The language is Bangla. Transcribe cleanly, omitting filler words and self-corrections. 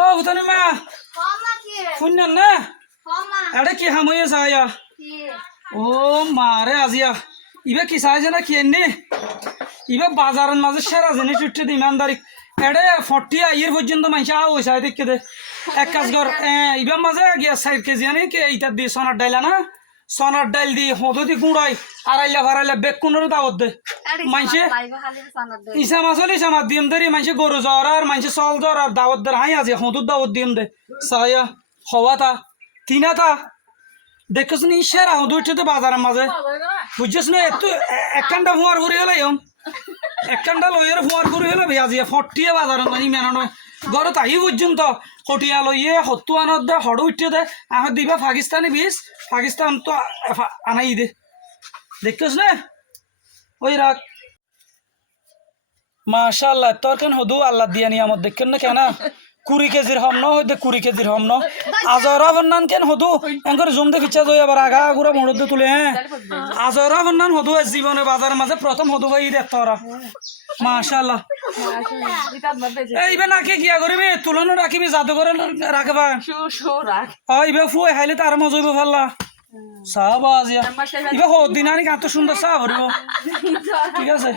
ও ভুতানি মা কমা কি শুনলেন না কমা এটা কি হামইয়া চাইয়া কি ও মারে আজিয়া ইবে কি চাইছে না কি এনে ইবে বাজারের মাঝে সেরা জিনিস উঠছে ইমানদারি এটা 40 ইয়ার পর্যন্ত মানুষ ওই চাই দেখে দে এক কাজ কর ইবে মাঝে গিয়া 4 কেজি আনি ইটার দিয়ে সোনার ডাইলা না সোনার ডাইল দিয়ে হদতি গুঁড়াই আড়াইলা ভাড়াইলা বেগ কোনোর দাওয়াত দে মানুষে ইসা মাছল ইসা মাত দিম দে মানুষে গরু জ্বর আর মানুষে চল জ্বর আর দাওয়াত দে হাই আজি হদুর দাওয়াত দিম দে সায়া হওয়া তা তিনা তা দেখছ নি সেরা হদু উঠছে বাজারের মাঝে বুঝছিস না একটু একখানটা ফুয়ার ঘুরে গেলে একখানটা লইয়ের ফুয়ার ঘুরে গেলে আজি 40 বাজারের মাঝে মেনা নয় গড় তাই পর্যন্ত হটিয়া লইয়ে হত্তু আনত দে হড় উঠে দে আহ দিবা পাকিস্তানি বীজ পাকিস্তান তো আনাই দে দেখছ না ওই রাখ মাশাআল্লাহ তোর কেন হদু আল্লাহ দিয়া নিয়ামত দেখেন না কেনা 20 কেজির হম ন হইতে 20 কেজির হম ন আজরা বন্নান কেন হদু এঙ্কর জুম দে ফিচা জয় আবার আগা গুড়া মড়দ তুলে হ্যাঁ আজরা বন্নান হদু জীবনে বাজারের মাঝে প্রথম হদু ভাই দে তোরা মাশাআল্লাহ এইবে নাকি গিয়া করিবি তুলনো রাখিবি জাদু করে রাখবা এইবে ফুয়ে হাইলে তার মজা হইব ভাল্লা সাহাবাজ ইয়া ইবে হদিনানি কত সুন্দর সাহাব হইব ঠিক আছে